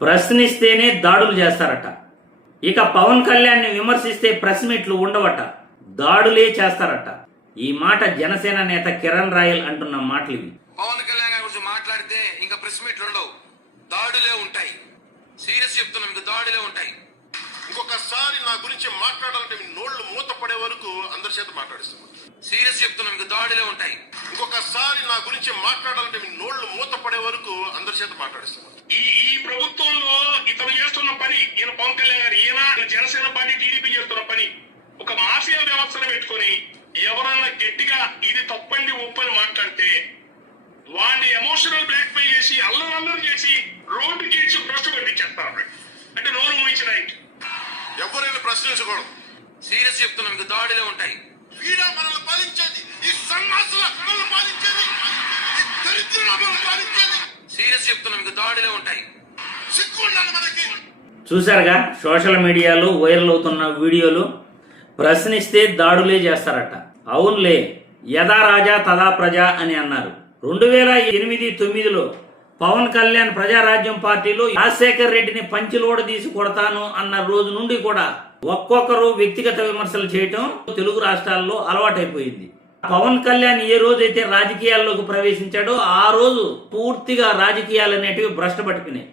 ప్రశ్నిస్తేనే దాడులు చేస్తారట. ఇక పవన్ కళ్యాణ్ ని విమర్శిస్తే ప్రెస్ మీట్లు ఉండవట, దాడులే చేస్తారట. ఈ మాట జనసేన నేత కిరణ్ రాయల్ అంటున్న మాటలు ఇవి. పవన్ కళ్యాణ్ గారి గురించి మాట్లాడితే ఇంకా ప్రెస్ మీట్లు ఉండవు, దాడులే ఉంటాయి. సీరియస్ చెప్తున్నాం, ఇంకా దాడులే ఉంటాయి. ఇంకొకసారి నా గురించి మాట్లాడాలంటే మీ నోళ్లు మూత పడే వరకు అందరి చేత మాట్లాడిస్తాం. సీరియస్ చెప్తున్నాం, ఇంకా దాడులే ఉంటాయి. ఇంకొకసారి నా గురించి మాట్లాడాలంటే మీ నోళ్లు మూత పడే వరకు అందరి చేత మాట్లాడిస్తాం. ఈ ప్రభుత్వంలో ఇతను చేస్తున్న పని, ఈయన పవన్ కళ్యాణ్ గారు, ఈయన జనసేన పార్టీ టీడీపీ చేస్తున్న పని, ఒక మాఫియా వ్యవస్థను పెట్టుకుని ఎవరన్నా గట్టిగా ఇది తప్పండి ఒప్పని మాట్లాడితే వాడిని ఎమోషనల్ బ్లాక్ మెయిల్ చేసి అల్లరి చేసి రోడ్డుకి ఇచ్చి భ్రష్టు పట్టించేస్తారు. అంటే నోరు మూయించిన ఎవరైనా ప్రశ్నించకూడదు. సీరియస్ చెప్తున్నాం, ఇంకా దాడులే ఉంటాయి. వీడా మనల్ని పాలించేది, ఈ సన్నాసుల మనల్ని పాలించేది, ఈ దరిద్రుల మనల్ని పాలించేది. సీరియస్ చెప్తున్నాం, ఇంకా దాడులే ఉంటాయి. సిగ్గు ఉండాలి మనకి. చూశారుగా సోషల్ మీడియాలో వైరల్ అవుతున్న వీడియోలు. ప్రశ్నిస్తే దాడులే చేస్తారట. అవునులే, యథా రాజా తదా ప్రజ అని అన్నారు. 2008-9లో పవన్ కళ్యాణ్ ప్రజారాజ్యం పార్టీలో రాజశేఖర్ రెడ్డిని పంచిలోడ తీసి కొడతాను అన్న రోజు నుండి కూడా ఒక్కొక్కరు వ్యక్తిగత విమర్శలు చేయటం తెలుగు రాష్ట్రాల్లో అలవాటైపోయింది. పవన్ కళ్యాణ్ ఏ రోజైతే రాజకీయాల్లోకి ప్రవేశించాడో ఆ రోజు పూర్తిగా రాజకీయాలు అనేటివి భ్రష్టు పట్టిపోయినాయి.